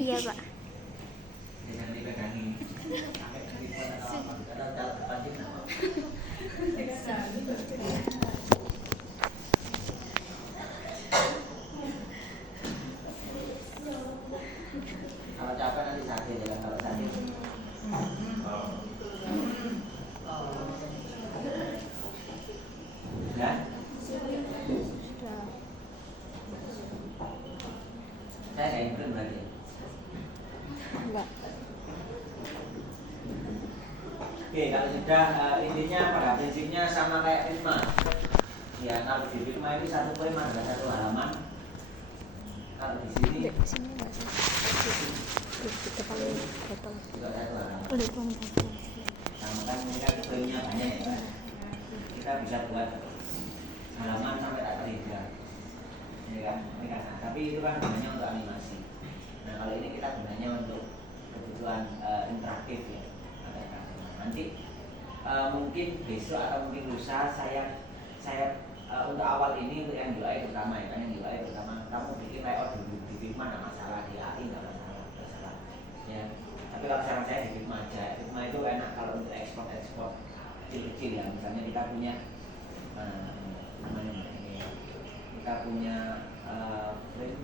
Iya, Pak. Jangan dipegangi. Kalau capek nanti sakit ya, kalau sakit. Sudah? Sudah. Saya kayak imprint berarti. Enggak. Oke, kalau sudah intinya pada prinsipnya sama kayak Fitma. Ya, kalau di Fitma ini satu frame ada satu halaman. Kalau di sini Sini enggak sih? Kita paling total. juga satu halaman. Udah paling total. Sama kan ini kan frame-nya banyak ya. Kita bisa buat halaman sampai tak terhingga. Ini kan, tapi itu kan gunanya untuk animasi. Nah, kalau ini kita gunanya untuk kebutuhan interaktif ya. Nanti mungkin besok atau mungkin lusa saya untuk awal ini untuk yang UI pertama ya kan, yang UI pertama kamu bikin layout dulu di Figma nggak masalah, di AI nggak masalah ya. Tapi kalau saran saya di Figma aja. Figma itu enak kalau untuk ekspor kecil-kecil ya. Misalnya kita punya namanya ini, kita punya frame,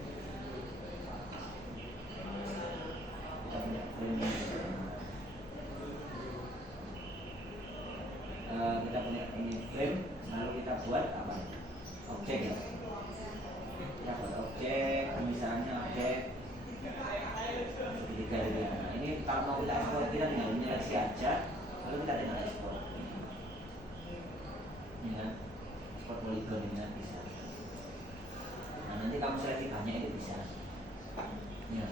kita punya ini frame, lalu kita buat apa? Objek ya. Kita buat objek, misalnya objek segitiga gitu ya. Nah, ini kalau mau kita ekspor kita tinggal menyeleksi aja, lalu kita tinggal ekspor. Ini kan, ekspor poligon ini kan bisa. Nah, nanti kamu seleksi banyak itu bisa. Ya,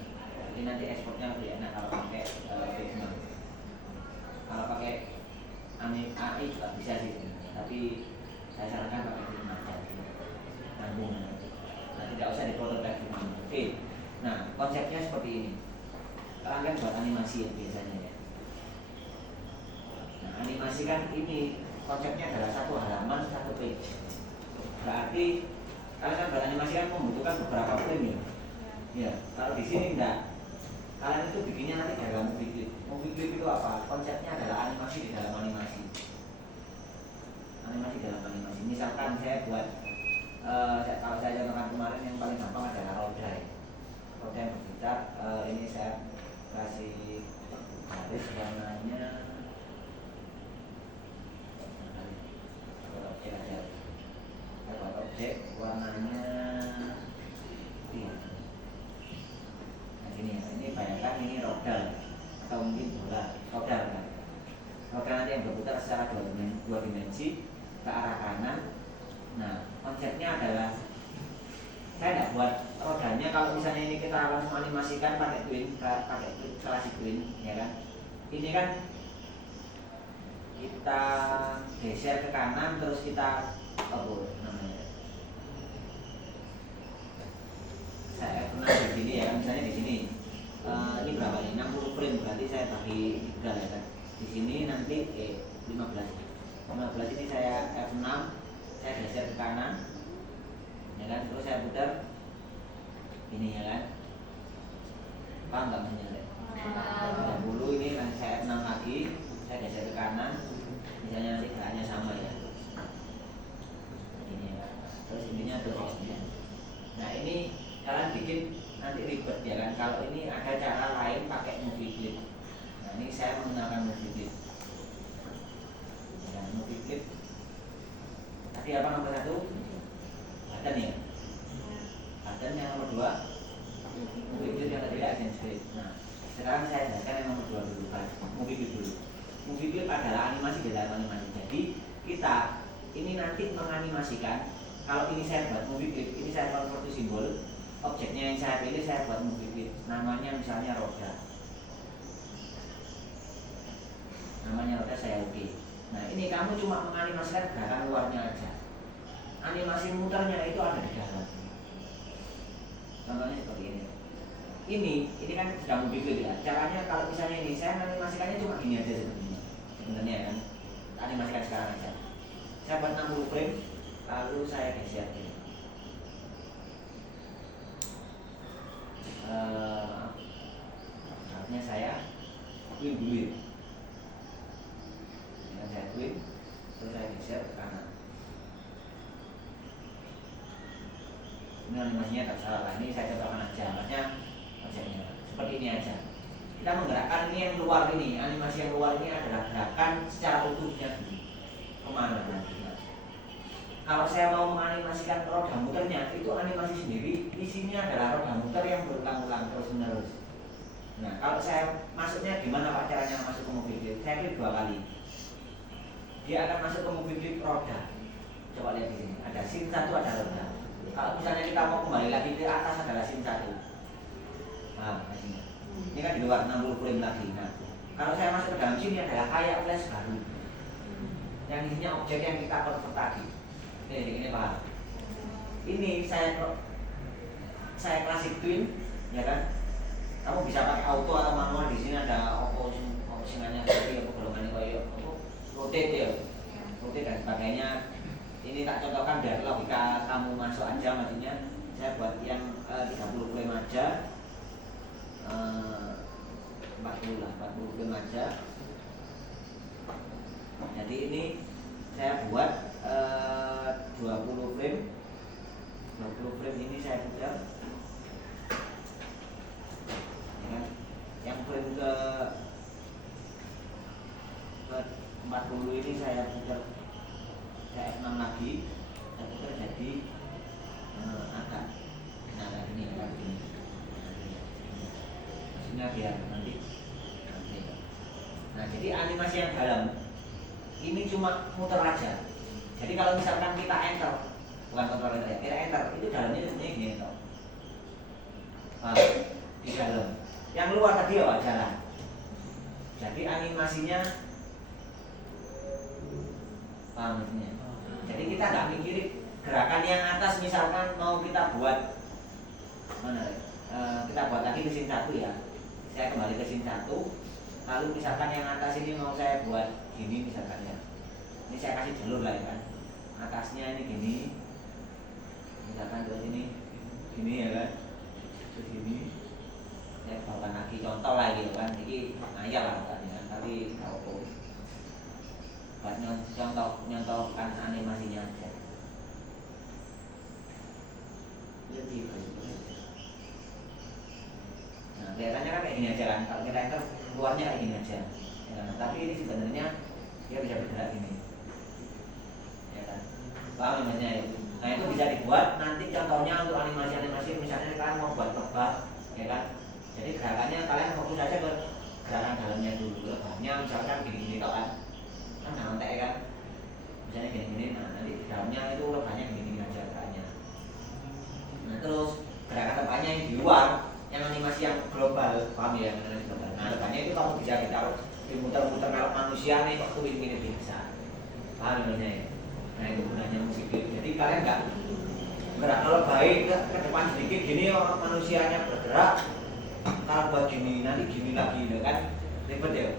jadi nanti ekspornya lebih enak kalau pakai Figma. Kalau pakai AI juga bisa sih, tapi saya sarankan pakai Figma aja, nyambung. Nah, tidak usah diprototipe Figma. Oke, nah konsepnya seperti ini. Kalian kan buat animasi ya biasanya ya. Nah, animasi kan ini konsepnya adalah satu halaman, satu page. Berarti kalian kan buat animasi kan membutuhkan beberapa frame ya. Ya, kalau di sini enggak. Kalian itu bikinnya nanti dalam movie clip. Movie clip itu apa? Konsepnya adalah animasi di dalam animasi. Animasi dalam animasi. Misalkan saya buat, kalau saya contohkan kemarin yang paling gampang adalah roda. Roda yang berputar. Ini saya kasih garis warnanya. Buat objek aja. Saya buat objek warnanya pink. Ini bayangkan ini roda atau mungkin bola, roda kan. Roda nanti yang berputar secara dua dimensi ke arah kanan. Nah, konsepnya adalah saya tidak buat rodanya. Kalau misalnya ini kita langsung animasikan pakai klasik twin, ya kan? Ini kan kita geser ke kanan terus kita apa namanya? Saya pernah di sini ya, misalnya di sini ini berapa nih? 60 frame, berarti saya bagi 3 ya kan. Di sini nanti 15 ini saya F6, saya geser ke kanan ya kan, terus saya putar ini ya kan. Paham nggak maksudnya? 30 ini nanti saya F6 lagi, saya geser ke kanan, misalnya nanti gerakannya sama ya ini ya, terus ininya terus ini. Nah, ini kalian bikin nanti ribet ya kan. Kalau ini ada cara lain pakai movie clip. Nah, ini saya menggunakan movie clip. Ya, movie clip. Tadi apa nomor 1? Button ya. Button yang nomor 2. Movie clip yang ketiga action script. Nah, sekarang saya jelaskan yang nomor 2 dulu kan. Movie clip dulu. Movie clip adalah animasi dalam animasi. Jadi kita ini nanti menganimasikan. Kalau ini saya buat movie clip, ini saya convert to simbol. Objeknya yang saya pilih saya buat movie clip. Namanya misalnya roda. Namanya roda saya oke. Nah, ini kamu cuma menganimasikan gerakan luarnya aja. Animasi muternya itu ada di dalam. Contohnya seperti ini. Ini kan sudah movie clip ya. Caranya kalau misalnya ini saya menganimasikannya cuma gini aja sebenarnya. Sebenarnya kan. Animasikan sekarang aja. Saya buat 60 frame, lalu saya geser ini. Ini animasinya tak salah. Ini saya contohkan aja, makanya objeknya seperti ini aja. Kita menggerakkan ini yang luar ini, animasi yang luar ini adalah gerakan secara utuhnya kemana nanti. Kalau saya mau menganimasikan roda muternya, itu animasi sendiri, isinya adalah roda muter yang berulang-ulang terus-menerus. Nah, kalau saya masuknya gimana Pak caranya masuk ke movie clip? Saya klik 2 kali. Dia akan masuk ke movie clip roda. Coba lihat di sini, ada scene 1, ada roda. Kalau misalnya kita mau kembali lagi ke atas adalah scene 1. Nah, ini kan di luar 60 frame lagi. Nah, kalau saya masuk ke dalam sini adalah kayak flash baru. Yang isinya objek yang kita convert tadi. Ini paham? Ini saya klasik twin, ya kan? Kamu bisa pakai auto atau manual. Di sini ada opsinya seperti apa golongannya kayak rotate ya, rotate dan sebagainya. Ini tak contohkan biar logika kamu masuk aja, maksudnya saya buat yang 30 frame aja, 40 frame aja. Jadi ini saya buat 20 frame ini saya putar, ya kan? Yang frame ke 40 ini saya putar, saya F6 lagi, saya putar jadi agak ini agak begini, maksudnya biar nanti. Nah, jadi animasi yang dalam ini cuma muter aja. Jadi kalau misalkan kita enter, bukan kontrol enter ya, kita enter, itu dalamnya sebenarnya gini toh. Di dalam. Yang luar tadi ya jalan. Jadi animasinya paham maksudnya. Jadi kita nggak mikirin gerakan yang atas, misalkan mau kita buat mana? Kita buat lagi ke scene 1 ya. Saya kembali ke scene 1. Lalu misalkan yang atas ini mau saya buat gini misalkan ya. Ini saya kasih jalur lah ya kan. Atasnya ini gini, misalkan terus ini gini ya kan, terus gini. Saya bawakan lagi contoh lagi ya kan. Ini ngayal lah tadi kan, tapi tahu buat nyontohkan animasinya aja. Lebih nah, kelihatannya kan kayak gini aja kan. Kalau kita enter luarnya kayak gini aja ya kan? Tapi ini sebenarnya dia bisa bergerak gini ya kan, paham namanya itu. Nah, itu bisa dibuat nanti contohnya untuk animasi-animasi, misalnya kalian mau buat lebah ya kan, jadi gerakannya kalian fokus aja ke gerakan dalamnya dulu. Lebahnya misalkan gini-gini tau kan nanti kan, misalnya gini-gini, nah nanti di dalamnya itu lebahnya gini-gini aja gerakannya. Nah, terus gerakan lebahnya yang di luar, yang animasi yang global, paham ya, animasi global. Nah, lebahnya itu kamu bisa kita dimuter-muter kalau manusia nih waktu ini biasa, paham namanya ya. Nah, itu gunanya musik. Jadi kalian nggak gerak kalau baik ke depan sedikit gini, orang manusianya bergerak, kalau buat gini nanti gini lagi gitu kan, ribet ya.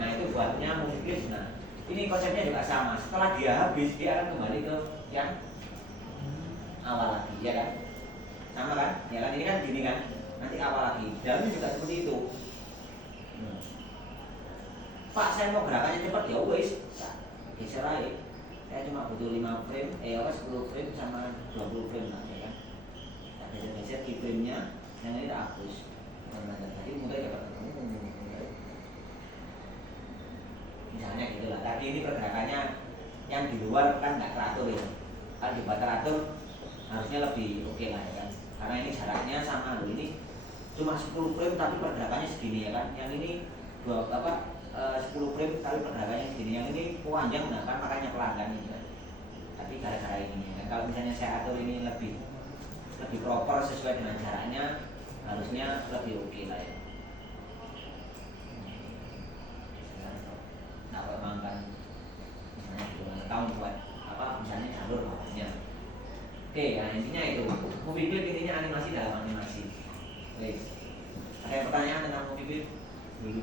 Nah, itu buatnya musik. Nah, ini konsepnya juga sama. Setelah dia habis, dia akan kembali ke yang awal lagi, ya kan? Sama kan? Ya kan, ini kan gini kan, nanti awal lagi. Dalamnya juga seperti itu. Pak, saya mau gerakannya cepat, ya wes, geser aja. Saya cuma butuh 5 frame, 10 frame sama 20 frame lah, ya kan? Kita geser-geser di frame-nya, yang ini tak hapus. Tadi mulai dapat ketemu. Misalnya gitulah. Tadi ini pergerakannya yang di luar kan nggak teratur ya. Kalau dibuat teratur harusnya lebih oke lah ya kan. Karena ini jaraknya sama loh, ini cuma 10 frame tapi pergerakannya segini ya kan. Yang ini 10 frame tapi pergerakannya segini. Yang ini panjang, nah kan makanya pelanggan ini kan. Tapi gara-gara ini ya kan. Kalau misalnya saya atur ini lebih proper sesuai dengan jaraknya, harusnya lebih oke lah ya. Nah, memang kan misalnya gitu kan, kamu buat apa misalnya jalur bawahnya. Oke, nah intinya itu. Movie clip intinya animasi dalam animasi. Oke. Ada pertanyaan tentang movie clip dulu?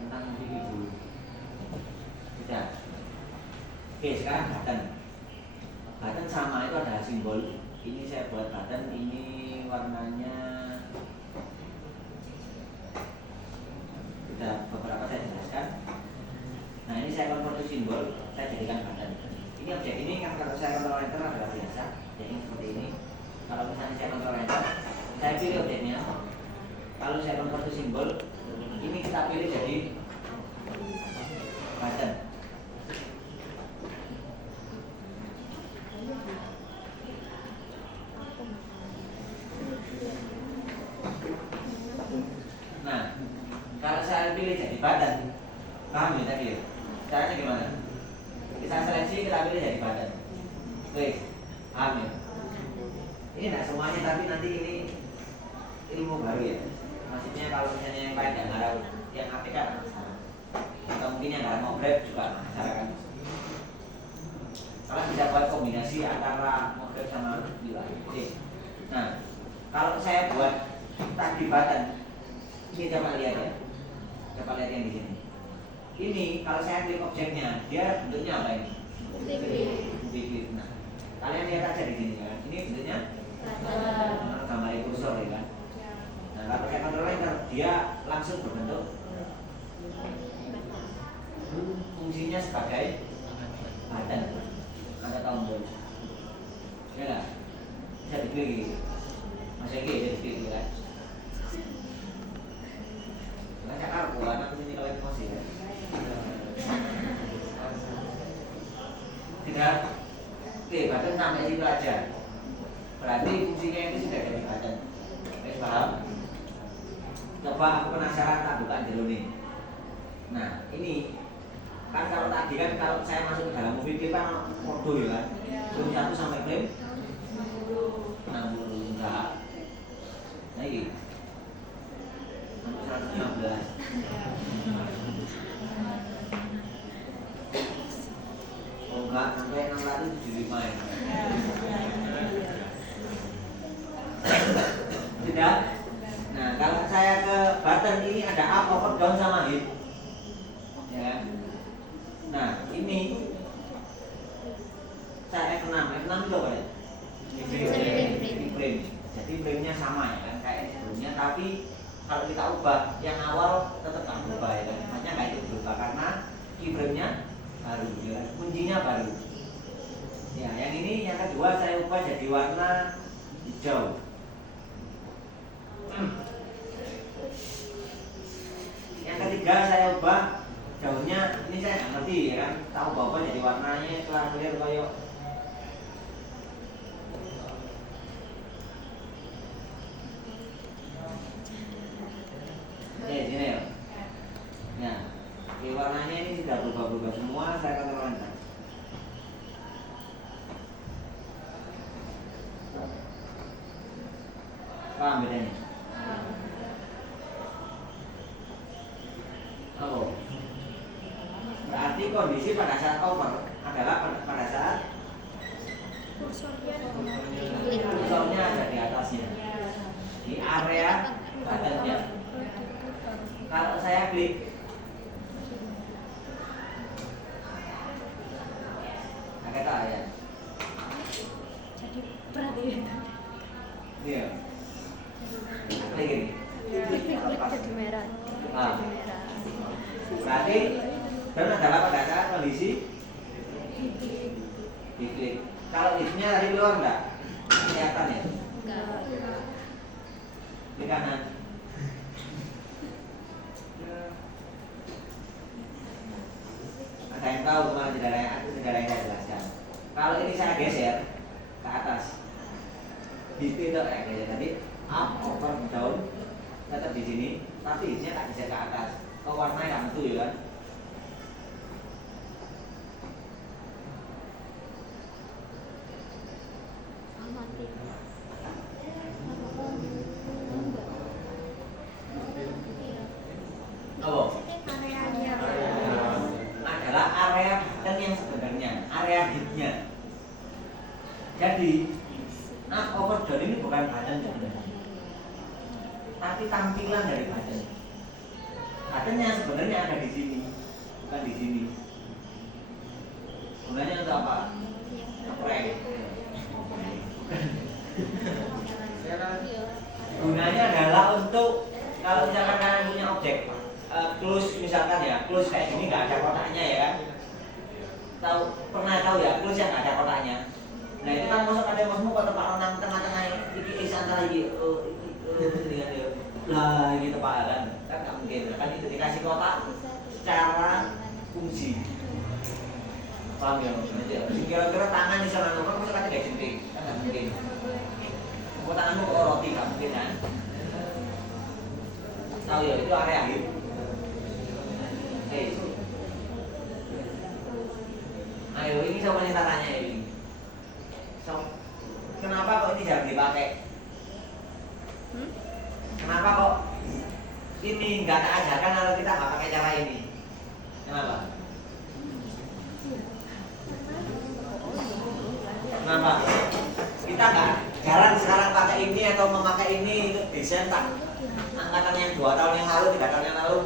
Tentang movie clip dulu. Sudah. Oke, sekarang button. Button sama itu ada simbol. Ini saya buat button, ini warnanya sudah beberapa saya jelaskan. Nah, ini saya convert to simbol, saya jadikan button. Ini objek ini kan kalau saya kontrol enter adalah biasa. Jadi seperti ini. Kalau misalnya saya kontrol enter, saya pilih objeknya. Kalau saya convert to simbol, ini kita pilih jadi button. Nah, kalau saya pilih jadi button, paham ya tadi ya? Caranya gimana? Kita seleksi, kita pilih jadi button. Klik, paham ya? Ini tidak semuanya, tapi nanti ini ilmu baru ya. Maksudnya kalau misalnya yang lain yang ngarang, yang APK kan masalah. Atau mungkin yang ngarang ngobrol juga masalah kan. Kalau bisa buat kombinasi antara ngobrol sama UI. Oke. Nah, kalau saya buat tadi button, ini coba lihat ya. Coba lihat yang di sini. Ini kalau saya klik objeknya, dia bentuknya apa ini? Bibit. Nah, kalian lihat aja di sini kan. Ini bentuknya gambar kursor ya kan. Nah, kalau saya kontrol enter, dia langsung berbentuk fungsinya sebagai button atau tombol. Ya lah, bisa diklik. Masih lagi bisa diklik kan. Banyak aku anak ini kalau emosi ya. Tidak. Oke, button sampai situ aja. Berarti fungsinya itu sudah jadi button. Oke, paham? Coba aku penasaran, tak buka dulu nih. Nah, ini kan kalau tadi kan kalau saya masuk ke dalam movie clip kan kode ya kan. Frame 1 sampai frame 60 enggak. Nah, ini 116. Oh enggak, sampai 675 ya. Tidak. Nah, kalau saya ke button ini ada up, over, down sama hit. Ya kan? Nah, ini saya F6 itu apa ya? Frame. Jadi frame-nya sama ya kan kayak sebelumnya, tapi kalau kita ubah yang awal tetap nggak berubah ya kan. Makanya nggak itu berubah karena keyframe-nya baru ya kan? Kuncinya baru. Ya, yang ini yang kedua saya ubah jadi warna hijau. Yang ketiga saya ubah daunnya, ini saya nggak ngerti ya kan, tahu bahwa jadi warnanya telah clear kayak sini ya. Nah, warnanya ini sudah berubah-berubah semua, saya akan terangkan. Paham bedanya? Oh. Berarti kondisi pada saat over adalah pada saat kursornya ada di atasnya, di area buttonnya. Kalau saya klik, agak tak ya. Jadi berat ya. Iya. Klik ini. Jadi merah. Ah. Jadi merah. Berarti dan adalah pada saat kondisi diklik. Kalau hitnya tadi keluar enggak? Kelihatan ya? Enggak. Di kanan. Ada yang tahu kemana tidak ada yang saya jelaskan. Kalau ini saya geser ke atas, itu geser tadi up, over, down, tetap di sini, tapi hitnya tak geser ke atas. Kok warnanya nggak tentu ya kan? Adalah area dan yang sebenarnya area hitnya. Jadi up, over, down ini bukan button sebenarnya, tapi tampilan dari button. Buttonnya sebenarnya ada di sini, bukan di sini. Gunanya untuk apa? Ngeprank. Gunanya adalah untuk kalau misalkan kalian punya objek close misalkan ya, close kayak gini nggak ada kotaknya ya kan? Pernah tahu ya close yang nggak ada kotaknya? Nah itu kan masuk ada masmu kok tempat nang tengah-tengah iki antara iki dengan ya. Lah ini tempat kan nggak mungkin kan itu dikasih kotak secara fungsi. Paham ya maksudnya? Kira-kira tangan di sana nomor masa kan tidak jentik kan nggak mungkin. Kok tanganmu kok roti nggak mungkin kan? Tahu ya itu area hip. Ayo ini sama yang tanya ini. Kenapa kok ini jarang dipakai? Kenapa kok ini nggak keajarkan kalau kita nggak pakai cara ini? Kenapa? Kenapa? Kita nggak jarang sekarang pakai ini atau memakai ini untuk desain tak angkatan yang 2 tahun yang lalu, 3 tahun yang lalu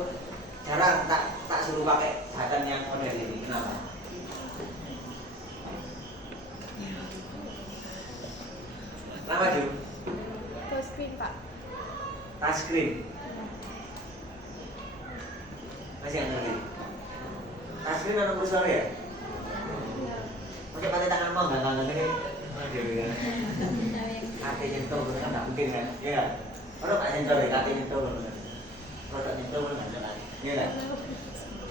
jarang tak suruh pakai bahan yang model ini. Kenapa? Kenapa Ju? Touchscreen Pak. Touchscreen. Masih yang ngerti? Touchscreen ada kursor ya? Pakai tangan mau nggak ini? Kaki nyentuh kan nggak mungkin kan? Iya. Kalau nggak sensor ya kaki nyentuh kan? Kalau tak nyentuh kan nggak jalan. Iya kan?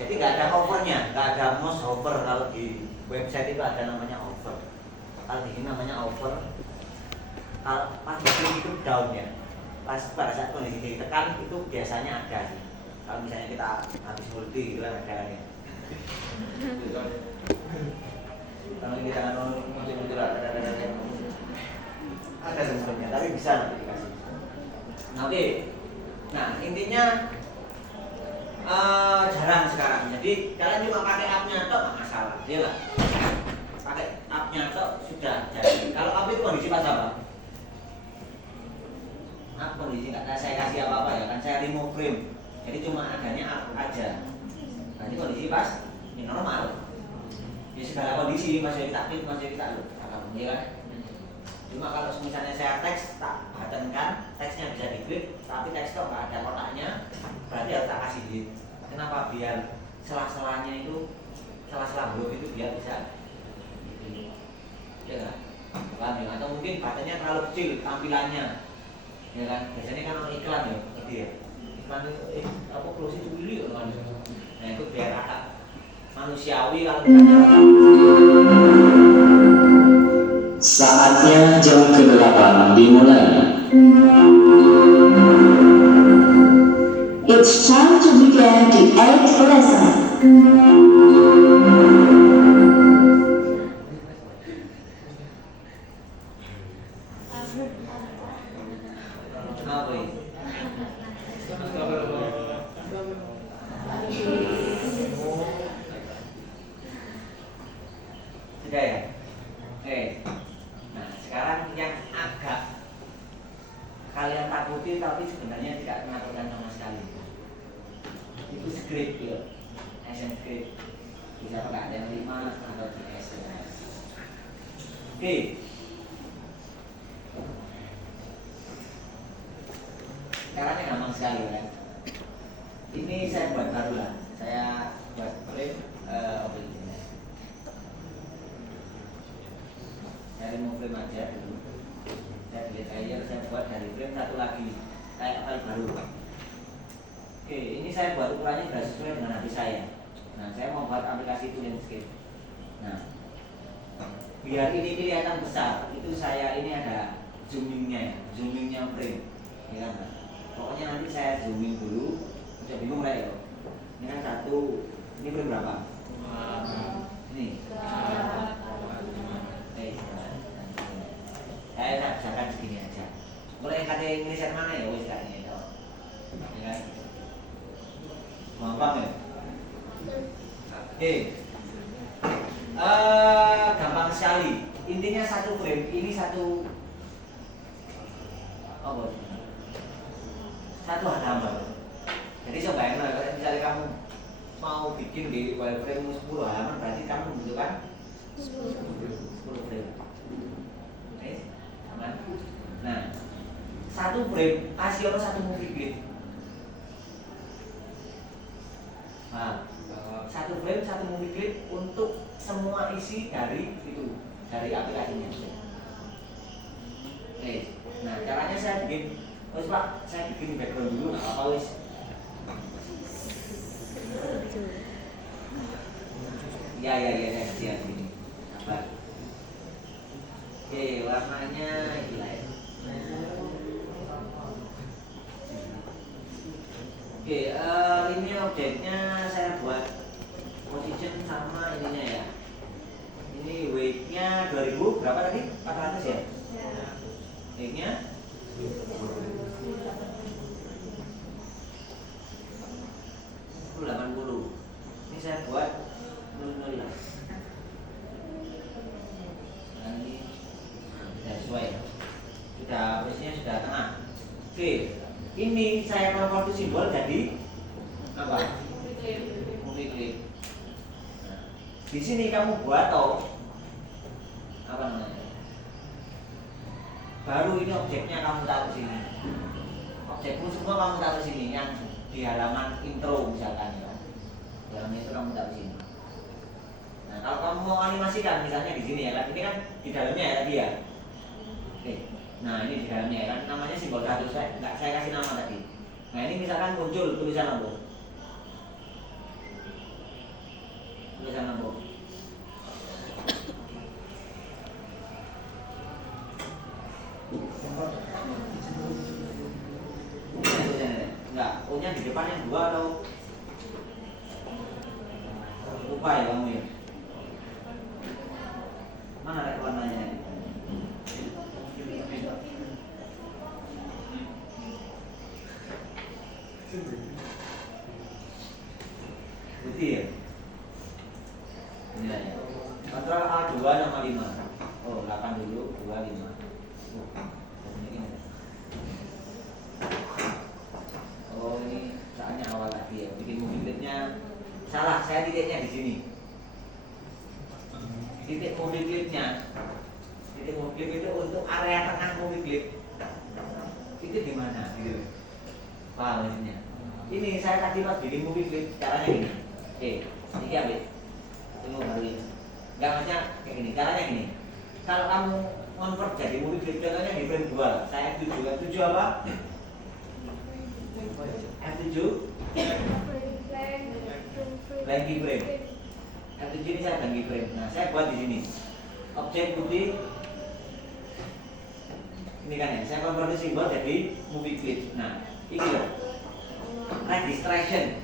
Jadi nggak ada hovernya, nggak ada mouse hover. Kalau di website itu ada namanya hover. Kalau di sini namanya hover. Kalau pas itu down ya, pas pada saat kondisi ditekan itu biasanya ada. Kalau misalnya kita habis multi itu kan ada ya. Kalau ini kita muncul ada sebenarnya, tapi bisa nanti dikasih. Nah, oke. Nah intinya jarang sekarang. Jadi kalian cuma pakai app-nya tok nggak masalah, ya lah. Pakai app-nya tok sudah jadi. Kalau app itu kondisi pas apa? Kondisi nggak saya kasih apa-apa ya kan saya remove frame jadi cuma adanya aja. Nah ini kondisi pas ini normal di segala kondisi masih kita klik masih kita look ya kan. Cuma kalau misalnya saya teks tak button kan teksnya bisa diklik tapi teks kok nggak ada kotaknya berarti harus tak kasih hit. Kenapa? Biar sela-selanya itu sela-sela huruf itu biar bisa ya kan. Paham ya? Atau mungkin buttonnya terlalu kecil tampilannya ya kan, biasanya kan orang iklan ya, gitu ya iklan itu, apa close itu dulu kan nah itu biar agak manusiawi kalau misalnya saatnya jam ke-8 dimulai. It's time to begin the 8th lesson. apa ini? Sudah ya? Nah sekarang yang agak kalian takuti tapi sebenarnya tidak menakutkan sama sekali itu script ya, Accent script bisa pakai ATM5 atau JS. Oke. Caranya gampang sekali kan. Ini saya buat baru lah. Saya buat frame ini. Saya remove frame aja dulu. Saya delete layer, saya buat dari frame satu lagi kayak file baru. Oke, ini saya buat ukurannya sudah sesuai dengan hati saya. Nah, saya mau buat aplikasi Landscape. Nah, biar ini kelihatan besar, itu saya ini ada zoomingnya frame, ya kan? Pokoknya nanti saya zooming dulu, udah bingung lah ya. Ini kan satu, ini frame berapa? Ini. Saya bisakan segini aja. Mulai kata Inggris mana ya? Wes kayaknya itu, ya kan? Gampang ya. Oke. Gampang sekali. Intinya satu frame, ini satu apa? Satu halaman. Jadi coba bayangkan kalau misalnya kamu mau bikin di wireframe 10 halaman berarti kamu membutuhkan 10 frame. Oke, aman. Nah, satu frame kasih orang satu movie clip. Nah, satu frame satu movie clip untuk semua isi dari itu dari aplikasinya. Oke, nah caranya saya bikin, wes Pak, saya bikin background dulu, nggak apa-apa wes. Ya, saya kasih ya sini. Sabar. Oke, warnanya highlight. Oke, ini objeknya saya buat position sama ininya ya. Ini weight-nya 2000 berapa tadi? 400 ya? Weight-nya 80. Ini saya buat 00 lah. Nah, ini sudah sesuai. Sudah posisinya sudah tengah. Oke, ini saya konversi simbol jadi apa? Movie clip. Nah, di sini kamu buat apa namanya? Baru ini objeknya kamu taruh sini. Objekmu semua kamu taruh sini yang di halaman intro misalkan ya. Di halaman itu kamu taruh sini. Nah, kalau kamu mau animasikan misalnya di sini ya kan, ini kan di dalamnya ya tadi ya. Oke. Nah, ini di dalamnya ya kan, namanya simbol satu, saya kasih nama tadi. Nah, ini misalkan muncul tulisan apa? Tulisan apa? Enggak, O-nya di depan yang 2 atau lupa ya kamu ya? Mana ada warnanya? Putih ya? Ini ya. Kontrol A2 sama 5. Oh, 8 dulu, 2, 5. Oh, ini saatnya awal lagi ya. Bikin movie clipnya salah, saya titiknya di sini. Titik movie clipnya. Titik movie clip itu untuk area tengah movie clip. Itu di mana? Gitu. Paham maksudnya? Ini saya tadi pas bikin movie clip caranya gini. Oke, ini ambil. Tunggu baru ini. Enggak maksudnya kayak gini. Caranya gini. Kalau kamu convert jadi movie clip contohnya di frame 2. Saya F7 apa? F7 blank frame. F7 ini saya blank frame. Nah, saya buat di sini. Objek putih. Ini kan ya, saya convert simbol jadi movie clip. Nah, ini loh. Registration.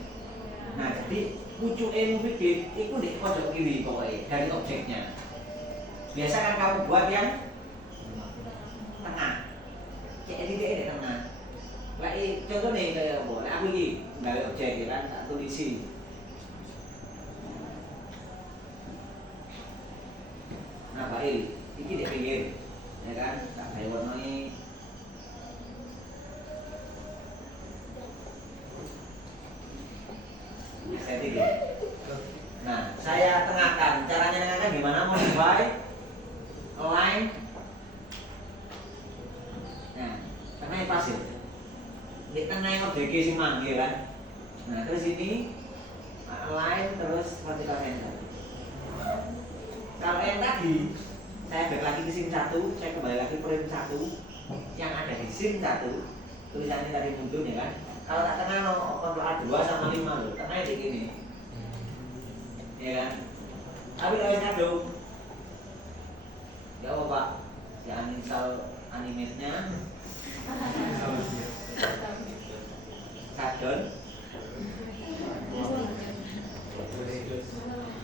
Nah, jadi pucuke movie clip itu di pojok kiri pokoknya dari objeknya. Biasa kan kamu buat yang tengah. Kayak di tengah. Lah contoh nih kayak apa? Nah, aku ini gawe objek ya kan, tak tulisi. Nah, Pak ini di pinggir. Ya kan, tak gawe warnanya. Estetik ya. Nah, saya tengahkan. Caranya tengahkan gimana? Modify, align. Nah, tengahnya pas ya. Di tengahnya objek sing manggil kan. Nah, terus ini align terus vertical center. Kalau yang tadi saya back lagi ke scene 1, saya kembali lagi frame 1 yang ada di scene 1. Tulisannya tadi muncul ya kan. Kalau tak tengah no kontrol A2 sama 5 loh, tengahnya di sini. Ya kan? Tapi kalau yang kado ya apa Pak? Ya uninstall animate-nya. Shutdown.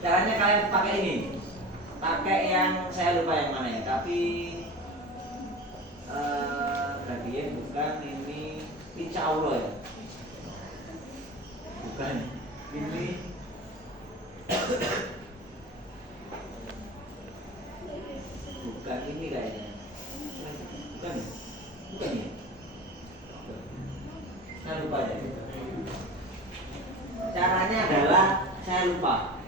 Caranya kalian pakai ini. Pakai yang saya lupa yang mana ya, tapi gradient bukan ini insya Allah ya. Bukan ini bukan ini kayaknya. Bukan ya. Saya lupa ya. Caranya adalah saya lupa.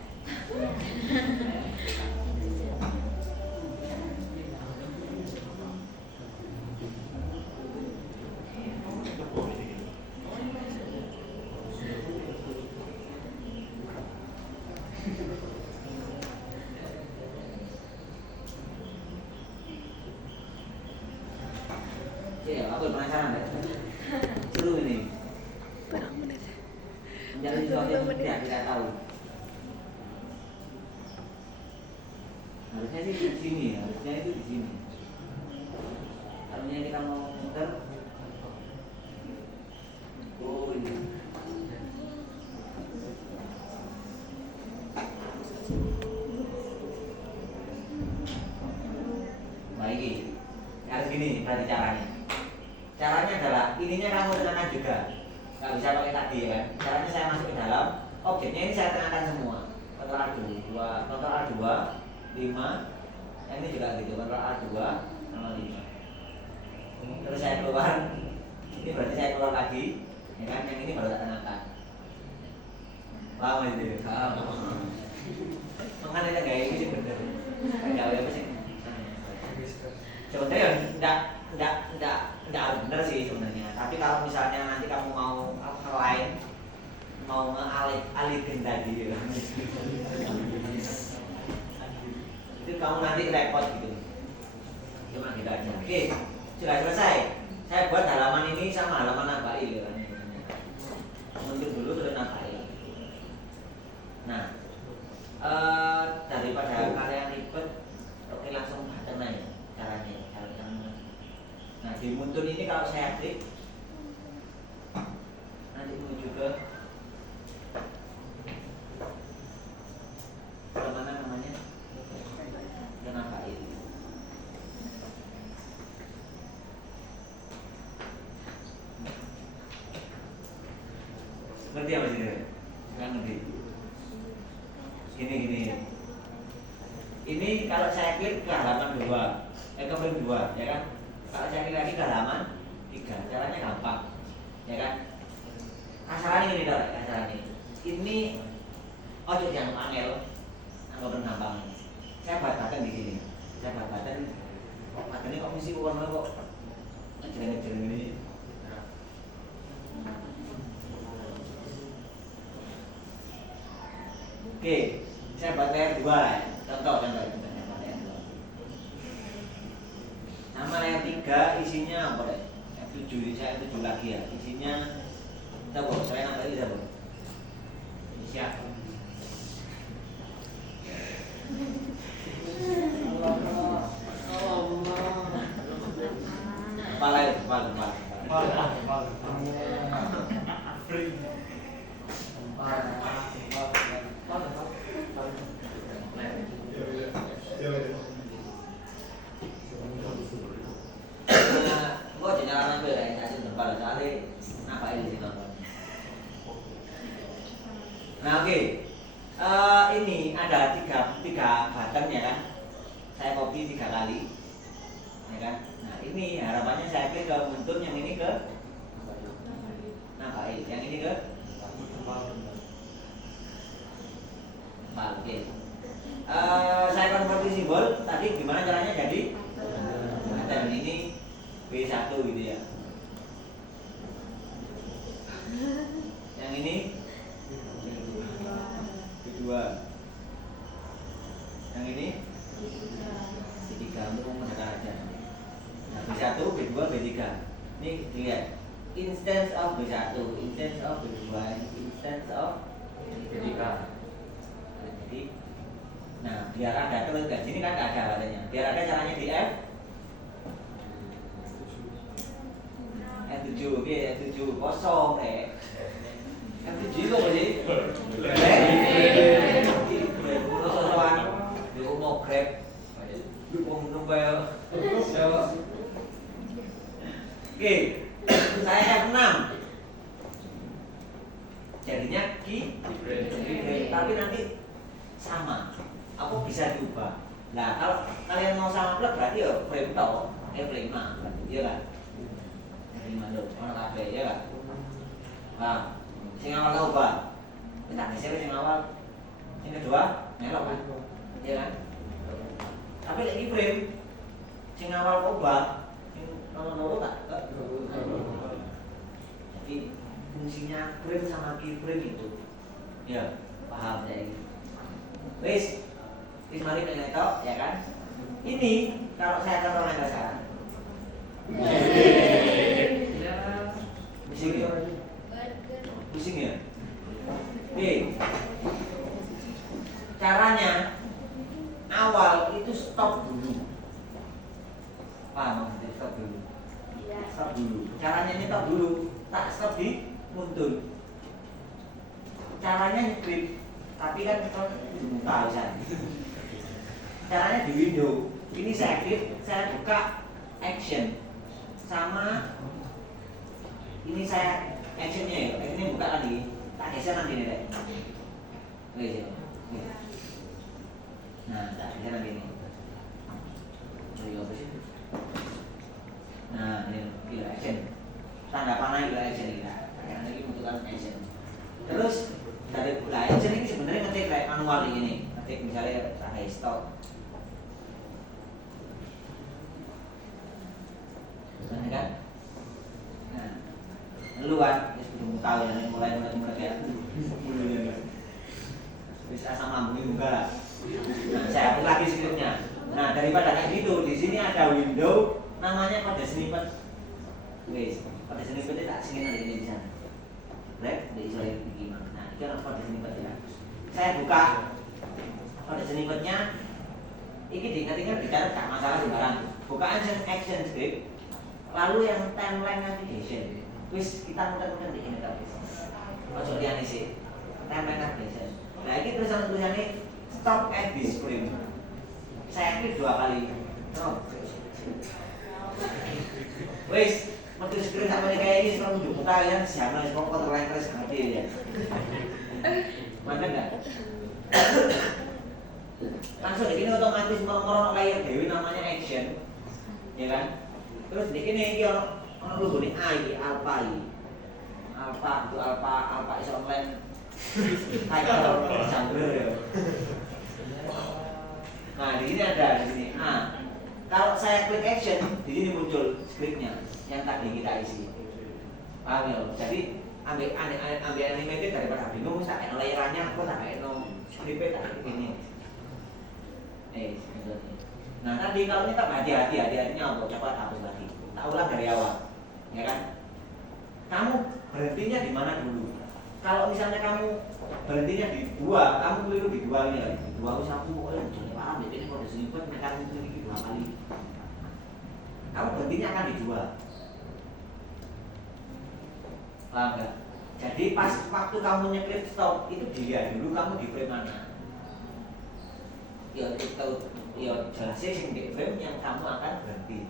Ya, aku penasaran deh. Seru ini. Berapa menit? Mencari sesuatu yang tidak kita tahu. Harusnya sih di sini, harusnya itu di sini. Harusnya kita mau muter. Oh ini. Baik, harus gini berarti caranya. Caranya adalah ininya kamu tekankan juga. Nggak bisa pakai tadi ya kan. Caranya saya masuk ke dalam objeknya ini saya tekankan semua. Ctrl A2, Ctrl A2, 5. Ini juga gitu. Ctrl A2, 5. Terus saya keluar. Ini berarti saya keluar lagi. Ya kan? Yang ini baru tak tekankan. Paham itu? Paham. Makanya kayak ini sih bener. Kayak apa sih? Sebenarnya enggak benar sih sebenarnya. Tapi kalau misalnya nanti kamu mau lain mau ngalihin tadi itu kamu nanti repot gitu. Cuma gitu aja. Oke, sudah selesai. Saya buat halaman ini sama halaman nabai gitu kan. Mundur dulu terus nabai. Nah, daripada kalian ribet, oke langsung pattern aja caranya. Nah di muntun ini kalau saya klik nanti menuju ke mana namanya? Kenapa ini? Ngerti apa sih? Nggak ngerti. Gini. Ini kalau saya klik ke halaman 2, ke frame 2, ya kan? Kalau saya klik lagi ke halaman 3, caranya gampang, ya kan? Kasarannya ini dong, kasarannya. Ini ojo yang angel, anggap gampang. Saya buat button di sini. Saya buat button. Kok button ini kok mesti warna kok ngejreng-ngejreng ini? Oke, saya buat layer 2 lah. Contoh layer 2. Nama layer 3 isinya apa deh? F7, saya 7 lagi ya. Isinya kita buat, saya namanya kita buat. Siap. Kepala itu, kepala. Nah oke, ini ada tiga button ya kan. Saya copy 3 kali, ya kan. Nah ini harapannya saya klik ke muntun, yang ini ke baik, yang ini ke oke. Saya konversi simbol tadi gimana caranya jadi dan ini B1 gitu ya. Yang ini B2. Yang ini B3 untuk memudahkan aja. Nah, B1, B2, B3. Ini dilihat. Instance of B1, instance of B2, instance of B3. Jadi, nah biar ada terus di sini kan nggak ada katanya. Biar ada caranya di F7, oke, F7 kosong F7 itu apa sih? Kosongan, dia mau grab, mau nembel, oke, saya F6, jadinya tapi nanti sama, apa bisa diubah? Nah kalau kalian mau sama berarti ya frame tau, F5, iya kan? F5 dulu, mana kabeh ya kan? Nah, sing awal ubah. Kita geser sing awal. Sing kedua, melok kan? Iya kan? Tapi lagi frame sing awal ubah, sing nomor tak. Jadi fungsinya frame sama keyframe itu. Ya, paham ya ini. Wis mari nanya tok, ya kan? Ini kalau saya taruh lagi sekarang. Pusing ya? Pusing ya? Oke. Caranya awal itu stop dulu. Paham maksudnya stop dulu? Stop dulu. Caranya nyetok dulu, tak stop di mundur. Caranya nyekrip, tapi kan belum tahu saya. Caranya di window. Ini saya klik, saya buka action sama ini saya actionnya ya. Ini buka lagi, tak geser nanti nih deh. Oke, nah, tak geser nanti nih. Nah, ini killer action. Tanda panah killer action kita. Karena ini membutuhkan action. Terus dari killer action ini sebenarnya ngetik kayak manual ini. Ngetik misalnya pakai stop. Nah, kan? Nah, lu kan, belum tahu ya, mulai kayak bisa asam lambungnya juga. Nah, saya hapus lagi scriptnya. Nah, daripada kayak gitu, di sini ada window namanya pada snippet. Wes, pada snippet tak sini nanti ini di sana. Baik, di isolasi gimana? Nah, itu kan pada snippet ya. Saya buka pada snippetnya. Ini diingat-ingat dicatat gak masalah sembarang. Buka action script. Lalu yang timeline navigation, wis kita muter-muter di ini tapi, ojo liane sih, timeline navigation. Nah ini tulisannya stop at this frame. Saya klik 2 kali. No. Wis, metu screen sampai kayak ini sekarang udah buka ya, siapa nih sekarang kontrol terus ngerti ya. Mantap nggak? Langsung di sini otomatis ngomong kayak dewi namanya action, ya kan? Terus di sini dia orang logo ini I, alpha itu alpha is online. Kayak kalau jangler ya. Nah di sini ada di sini A. Kalau saya klik action, di sini muncul scriptnya yang tadi kita isi. Paham ya? Jadi ambil animated daripada bingung, tak kayak layerannya, aku tak kayak scriptnya tak kayak ini. Nah tadi kalau ini tak hati-hatinya apa? Coba hapus lagi. Tak ulang dari awal, ya kan? Kamu berhentinya di mana dulu? Kalau misalnya kamu berhentinya di 2, kamu keliru di 2 ini lagi. 2 aku jadi paham, jadi ini kode snippet mereka memiliki 2 kali. Kamu berhentinya akan di 2. Paham nggak? Jadi pas waktu kamu nyeklik stop itu dilihat dulu kamu di frame mana. Ya itu ya jelasin di frame yang kamu akan berhenti.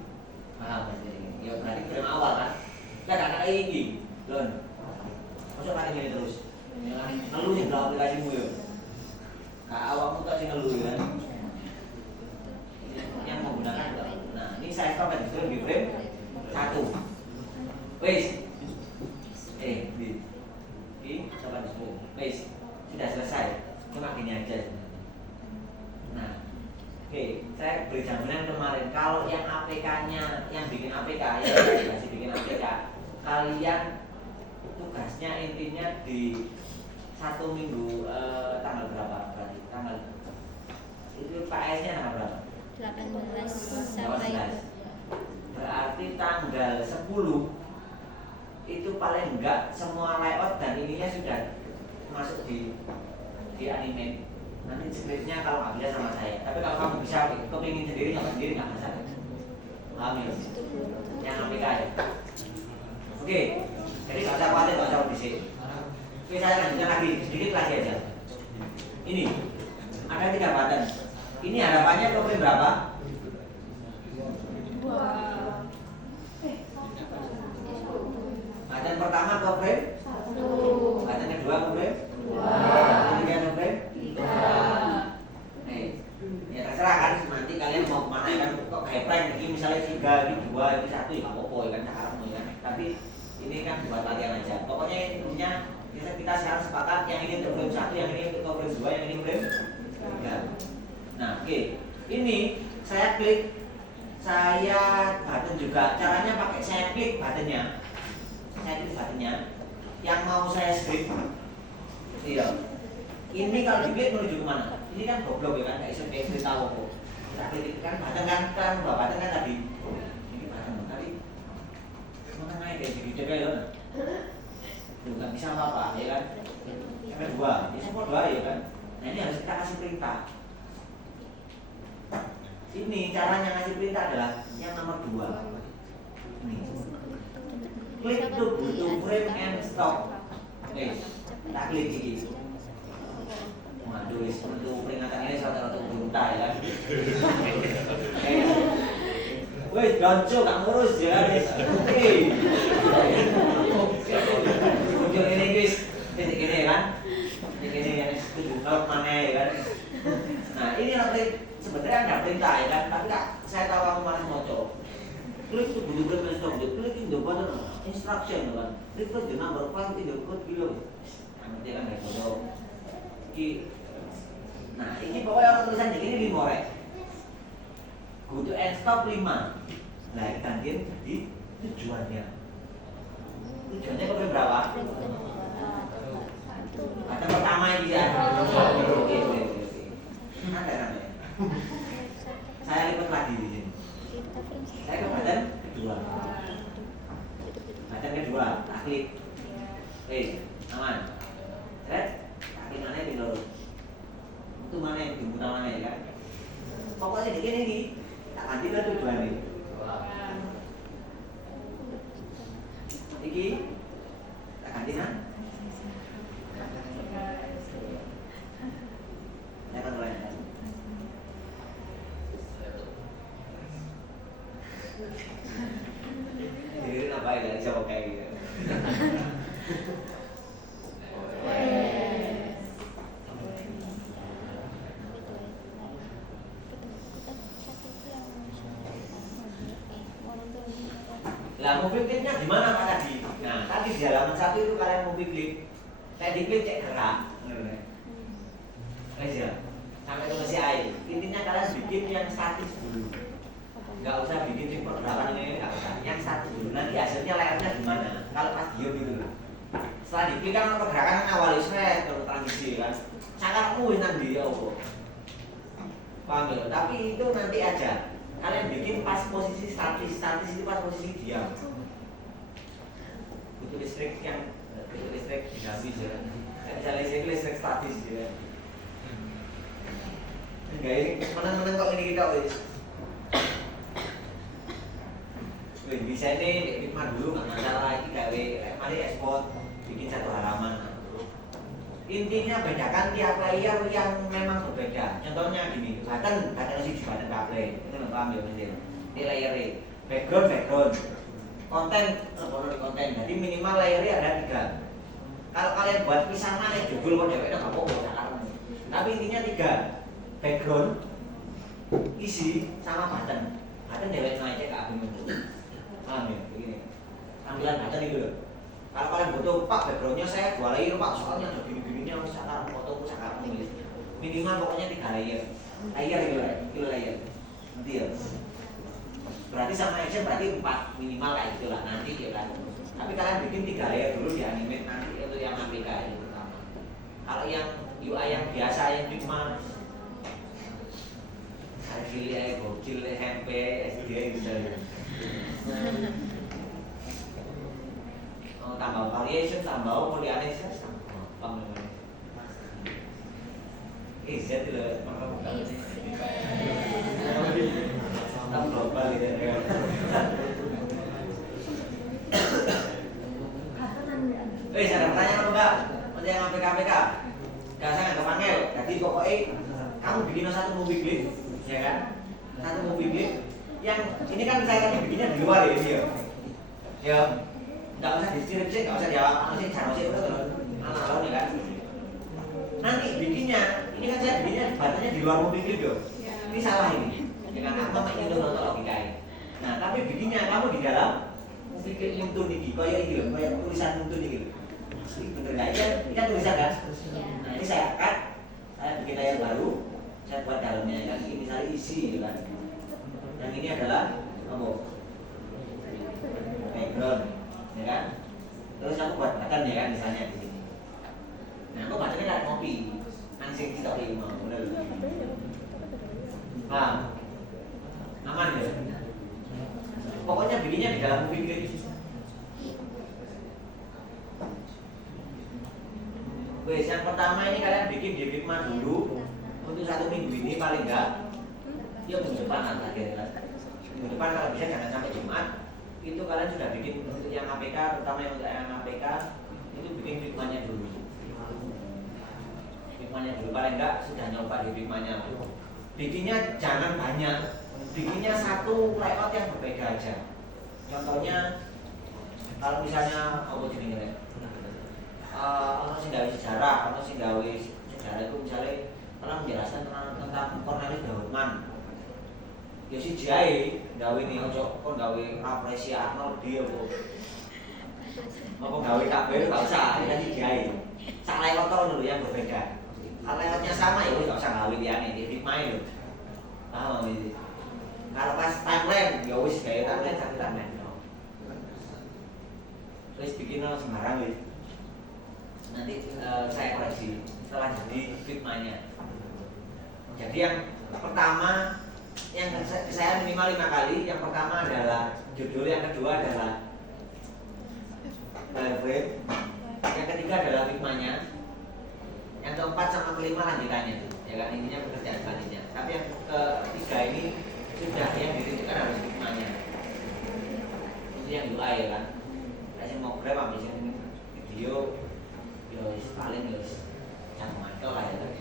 Paham maksudnya? Ya berarti frame awal kan? Kan ada ini, lon. Masuk lagi ini terus. Ngeluh sih dalam aplikasimu ya. Kak awakmu tak sih ngeluh kan? Yang menggunakan. Nah ini saya stop di frame 1. Wes. Ini coba disuruh. Wes. Sudah selesai. Cuma gini aja. Nah. Oke, saya beri jaminan kemarin kalau yang APK-nya, yang bikin APK, yang dikasih bikin APK, kalian tugasnya intinya di 1 minggu tanggal berapa berarti? Tanggal itu PS-nya tanggal berapa? 18 sampai 18. Berarti tanggal 10 itu paling enggak semua layout dan ininya sudah masuk di animate. Nanti scriptnya kalau nggak bisa sama saya, tapi kalau kamu bisa kepingin sendiri nggak masalah. Paham ya? Yang APK ya. Oke, jadi nggak usah khawatir, nggak usah berisik. Oke, saya lanjutkan lagi sedikit lagi aja. Ini ada 3 button. Ini harapannya frame berapa? 2. Button pertama frame 1. Button kedua frame 2. Button ketiga frame 3. Ya terserah kan, nanti kalian mau kemana kan, kok kayak prank ini misalnya 3, ini 2, ini 1 ya nggak apa-apa ya kan, caranya kan. Tapi ini kan buat latihan aja. Pokoknya intinya kita sekarang sepakat yang ini untuk frame 1, yang ini untuk frame 2, yang ini frame 3. Nah oke, ini saya klik, saya button juga. Caranya pakai saya klik buttonnya, yang mau saya script. Iya. Ini kalau diklik menuju kemana? Ini kan goblok ya kan, nggak bisa tahu kok. Kita klik kan button kan 2 button kan tadi. Ini button, tapi kayak gitu ya kan, nggak bisa apa-apa ya kan. Yang kedua, ya semua dua ya kan. Nah ini harus kita kasih perintah. Ini caranya ngasih perintah adalah yang nomor 2. Ini. Klik to frame and stop. Oke, tak klik gitu. Waduh, untuk peringatan ini satu-satu beruntai ya kan. Woi, donco gak ngurus ya guys. Oke. Muncul ini guys, titik ini kan. Titik ini yang setuju mana ya kan. Nah, ini nanti sebenarnya ada perintah ya kan, tapi kak saya tahu kamu malah moco. Klik to deliver stop, klik in the button instruction kan. Klik to the number 5 in the code below. Ngerti kan guys, foto. Nah, ini pokoknya orang tulisan ini dimorek. Go to and stop 5. Nah, gantiin jadi tujuannya. Tujuannya ke berapa? Kata pertama ini ya. Oke. Ada namanya. Saya lipat lagi di sini. Saya ke badan kedua. Badan kedua, tak klik. Aman. Red, kaki mana yang dilurus? Itu mana yang dimutar mana ya kan? Pokoknya di sini tak ganti lah tujuannya. Iki tak ganti kan? Saya akan mulai. Jadi apa ya dari siapa kayak gitu? Lah movie clipnya gimana Pak tadi? Nah tadi di halaman 1 itu kalian movie clip. Kayak di clip cek gerak. Ya? Sampai ke masih air. Intinya kalian bikin yang statis dulu. Nggak usah bikin tim pergerakan ini, nggak usah. Yang statis dulu. Nanti hasilnya layarnya gimana? Kalau pas diam gitu. Setelah diklik kan pergerakan kan awal isret baru transisi kan. Sakarmu nanti ya Allah. Paham ya? Tapi itu nanti aja. Kalian bikin pas posisi statis itu pas posisi diam. Butuh listrik yang dinamis ya. Bisa listrik statis ya. Enggak ini menang-menang kok ini kita wis. Bisa ini hikmah dulu nggak masalah ini gawe mari ekspor bikin satu halaman. Intinya bedakan tiap layer yang memang berbeda. Contohnya gini, button sih button gaple. Itu nggak paham ya mesti. Ini layer background, konten konten. Jadi minimal layernya ada 3. Kalau kalian buat pisah mana judul kok deweknya nggak apa-apa. Tapi intinya 3, background, isi sama button. Button dewek naik ke abang itu. Paham ya? Begini. Tampilan button itu loh. Kalau kalian butuh Pak backgroundnya saya 2 layer Pak, soalnya ada gini-gininya sekarang fotoku sekarang nulis. Minimal pokoknya 3 layer. Layer itu layer. Nanti ya. Berarti sama action berarti 4 minimal kayak gitulah nanti ya kan. Tapi kalian bikin 3 layer dulu di animate nanti itu yang APK yang pertama. Kalau yang UI yang biasa yang cuma Cilik, bocil, SMP, SD gitu. Tambah variation, tambah polyanisis, tambah Z itu maka bukan tambah global gitu ya. Ada pertanyaan apa enggak? Untuk yang APK? Enggak, saya nggak panggil. Jadi pokoknya kamu bikin satu movie clip, ya kan? Satu movie clip yang ini kan saya tadi bikinnya di luar ya ini ya. Ya. Nggak usah deskripsi, nggak usah jawab sih, cara sih udah analog ya kan. Nanti bikinnya, ini kan saya bikinnya batasnya di luar movie clip yo. Ini salah ini, dengan apa itu nonton logika ini. Nah tapi bikinnya kamu di dalam movie clip muntun ini, kayak ini loh, kayak tulisan muntun ini. Bener nggak? Ini kan tulisan kan? Nah ini saya cut, saya bikin layar baru, saya buat dalamnya kan, ini misalnya isi gitu kan. Yang ini adalah apa? Background. Ya kan? Terus aku buat button ya kan misalnya di sini. Nah, aku buttonnya dari kopi. Nangsing kita beli mau bener. Paham? Aman ya? Pokoknya bikinnya di dalam movie clip. bikin di Figma dulu untuk 1 minggu ini paling enggak. Ya minggu depan akhirnya kan. Minggu depan kalau bisa jangan sampai Jumat. Itu kalian sudah bikin untuk yang APK, terutama yang untuk yang APK itu bikin Figma-nya dulu. Figma-nya dulu paling enggak sudah nyoba di Figma-nya. Bikinnya jangan banyak. Bikinnya 1 layout yang berbeda aja. Contohnya kalau misalnya apa jenenge ono sing gawe sejarah, ono sing gawe sejarah itu misalnya pernah menjelaskan tentang Cornelis Daudman. Ya si jae gawe nih ojo kon gawe apresi Arnold dia kok. Apa gawe kabeh enggak usah, ya si jae. Sak layout dulu yang berbeda. Kalau layoutnya sama ya wis enggak usah gawe liyane di Figma lho. Paham iki? Kalau pas timeline ya wis gawe timeline satu timeline. Wis bikin sembarang wis. Nanti saya koreksi setelah jadi Figma-nya. Jadi yang pertama yang saya minimal 5 kali. Yang pertama adalah judul, yang kedua adalah frame, yang ketiga adalah Figma-nya, yang keempat sama kelima lanjutannya tuh, ya kan, intinya pekerjaan selanjutnya. Tapi yang ketiga ini sudah yang ditentukan harus Figma-nya. Itu yang UI ya kan. Saya mau grab habis ini video. Yos paling yos jangan mantel lah ya kan.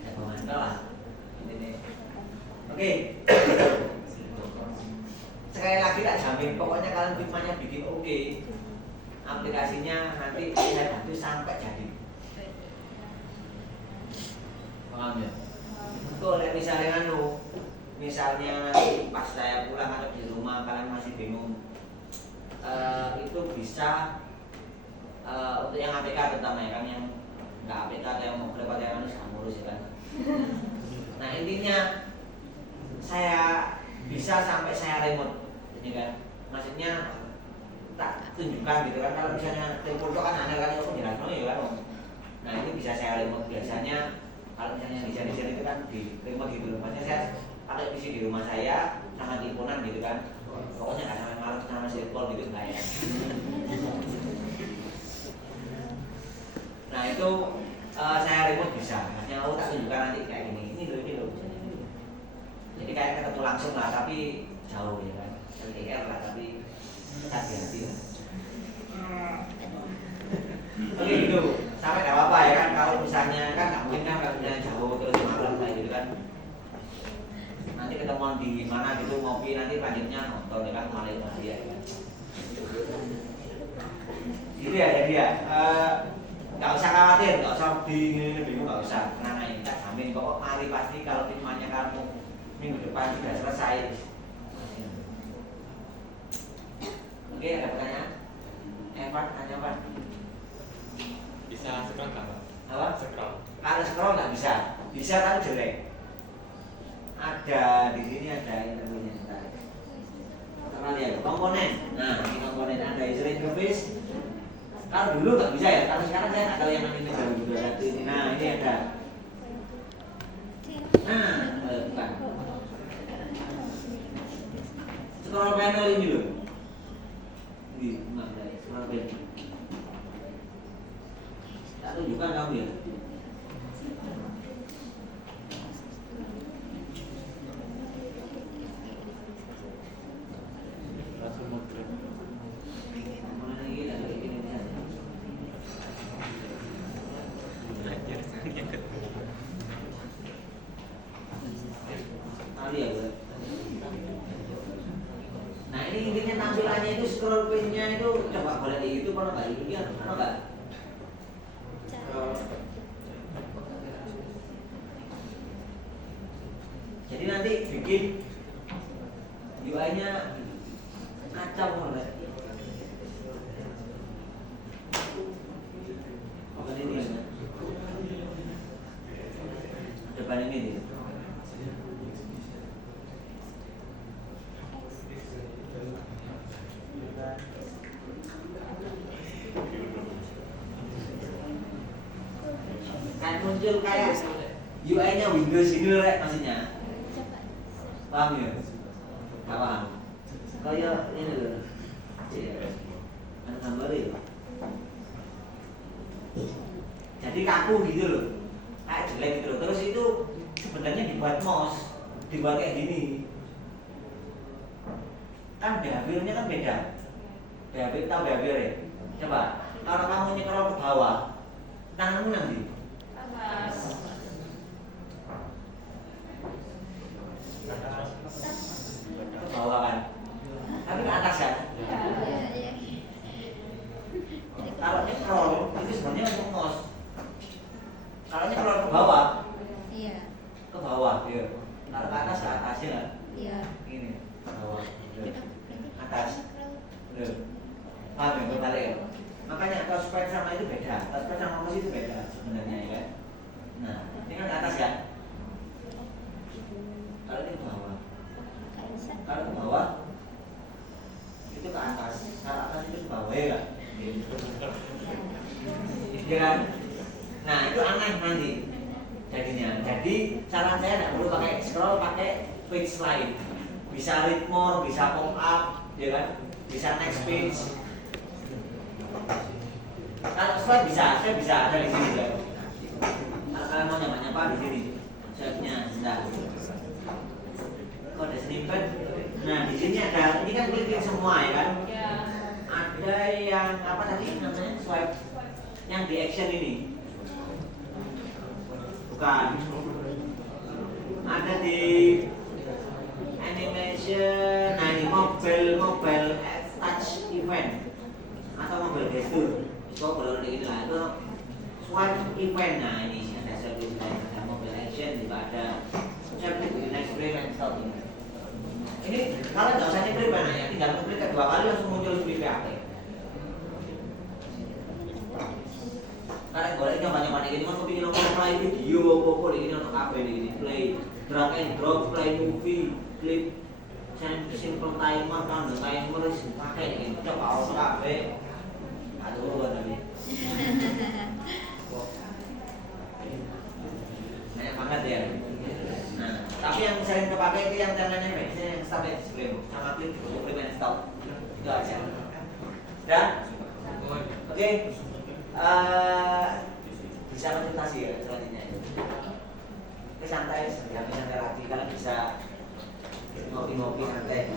Jangan mantel lah. Ini. Oke. Sekali lagi tak jamin, pokoknya kalian Figma-nya bikin oke. Aplikasinya nanti saya bantu sampai jadi. Paham ya? Kalau misalnya misalnya nanti pas saya pulang atau di rumah kalian masih bingung. Itu bisa untuk yang APK terutama ya kan, yang nggak APK atau yang mau lewat yang harus ngurus ya kan. Nah intinya saya bisa sampai saya remote ini kan, maksudnya tak tunjukkan gitu kan. Kalau misalnya telepon itu kan aneh kan, itu jelas ya kan. Nah ini bisa saya remote. Biasanya kalau misalnya desain itu kan di remote gitu loh, maksudnya saya pakai PC di rumah saya sama teleponan gitu kan. Pokoknya nggak sampai malam sama telepon gitu nggak ya. Nah itu saya remote bisa. Maksudnya aku tak tunjukkan nanti kayak gini. Ini loh. Jadi kayak ketemu langsung lah, tapi jauh ya kan. LDR lah, tapi hati-hati lah. Oke gitu. Sampai nggak apa-apa ya kan. Kalau misalnya kan nggak mungkin kan kalau misalnya jauh terus malam kayak gitu kan. Nanti ketemuan di mana gitu ngopi, nanti lanjutnya nonton ya kan, malah itu dia ya. Gitu ya, jadi ya nggak usah khawatir, nggak usah bingung, nggak usah. Tenang aja, kita jamin pokok mari pasti kalau Figma-nya kamu minggu depan sudah selesai. Oke, ada pertanyaan? Evan, tanya apa? Bisa scroll nggak, Pak? Apa? Scroll. Kalau scroll nggak bisa, bisa kan jelek. Ada di sini ada interviewnya. Kita lihat komponen. Nah, ini komponen ada user interface. Kalau dulu nggak bisa ya, kalau sekarang saya nggak tahu yang ini baru ini. Nah, ini ada. Nah, bukan. Scroll panel ini loh. Di mana ya? Scroll panel. Tak tunjukkan kamu ya. Nah ini intinya tampilannya itu scroll pane-nya itu coba boleh di YouTube kalau nggak itu ya, mana nggak? Jadi nanti bikin UI-nya kacau banget. Bukan ini ya? Depan ini dia. Kan muncul kayak UI-nya Windows ini loh, maksudnya. Paham ya? Nggak paham? Kayak ini loh. Ada gambar ya? Jadi kaku gitu loh, kayak jelek gitu loh. Terus itu sebenarnya dibuat mouse, dibuat kayak gini. Kan behaviornya kan beda. Behavior, tahu behavior ya? Coba, kalau kamu nyekrol ke bawah, tanganmu nanti ke bawah kan, tapi ke atas kan. Kalau nyekrol itu sebenarnya untuk mouse. Kalau nyekrol ke bawah, ke bawah, ya. Kalau ke atas ya. Ini ke bawah, atas. Loh. Paham ya, berbalik ya? Makanya touchpad sama itu beda, touchpad sama mouse itu beda sebenarnya ya kan. Nah, ini kan atas kan? Kalau ini ke bawah, kalau ke bawah itu ke atas, kalau atas itu ke bawah ya kan? Ya kan? Nah itu aneh nanti jadinya. Jadi saran saya tidak perlu pakai scroll, pakai page slide. Bisa read more, bisa pop up, ya kan? Bisa next page. Kalau slide bisa, saya bisa ada di sini ya. Kalau kalian mau nyapa di sini, slide-nya sudah. Kok ada snippet? Nah di sini ada, ini kan klik semua ya kan? Ada yang apa tadi namanya swipe, yang di action ini. Bukan. Ada di animation, nah ini mobile touch event atau mobile gesture. Kok boleh kayak gitu lah, itu swipe event. Nah ini ada service lain, ada mobile action juga ada. Saya klik next play and stop ini. Ini kalau nggak usah diklik mana ya, tinggal klik kedua kali langsung muncul di PHP. Karena boleh nyoba-nyoba nih, cuma kepingin nonton play video, apa-apa nih, nonton apa nih, play, drag and drop, play movie, clip, simple timer, countdown timer, pakai nih, coba harus apa? Aduh, tadi. Banyak banget ya. Nah, tapi yang sering kepake itu yang temanya yang stop and display, sama klik play and stop, itu aja. Dan, oke. Bisa konsultasi ya selanjutnya itu. Oke, santai, santai lagi. Kalian bisa ngopi-ngopi santai.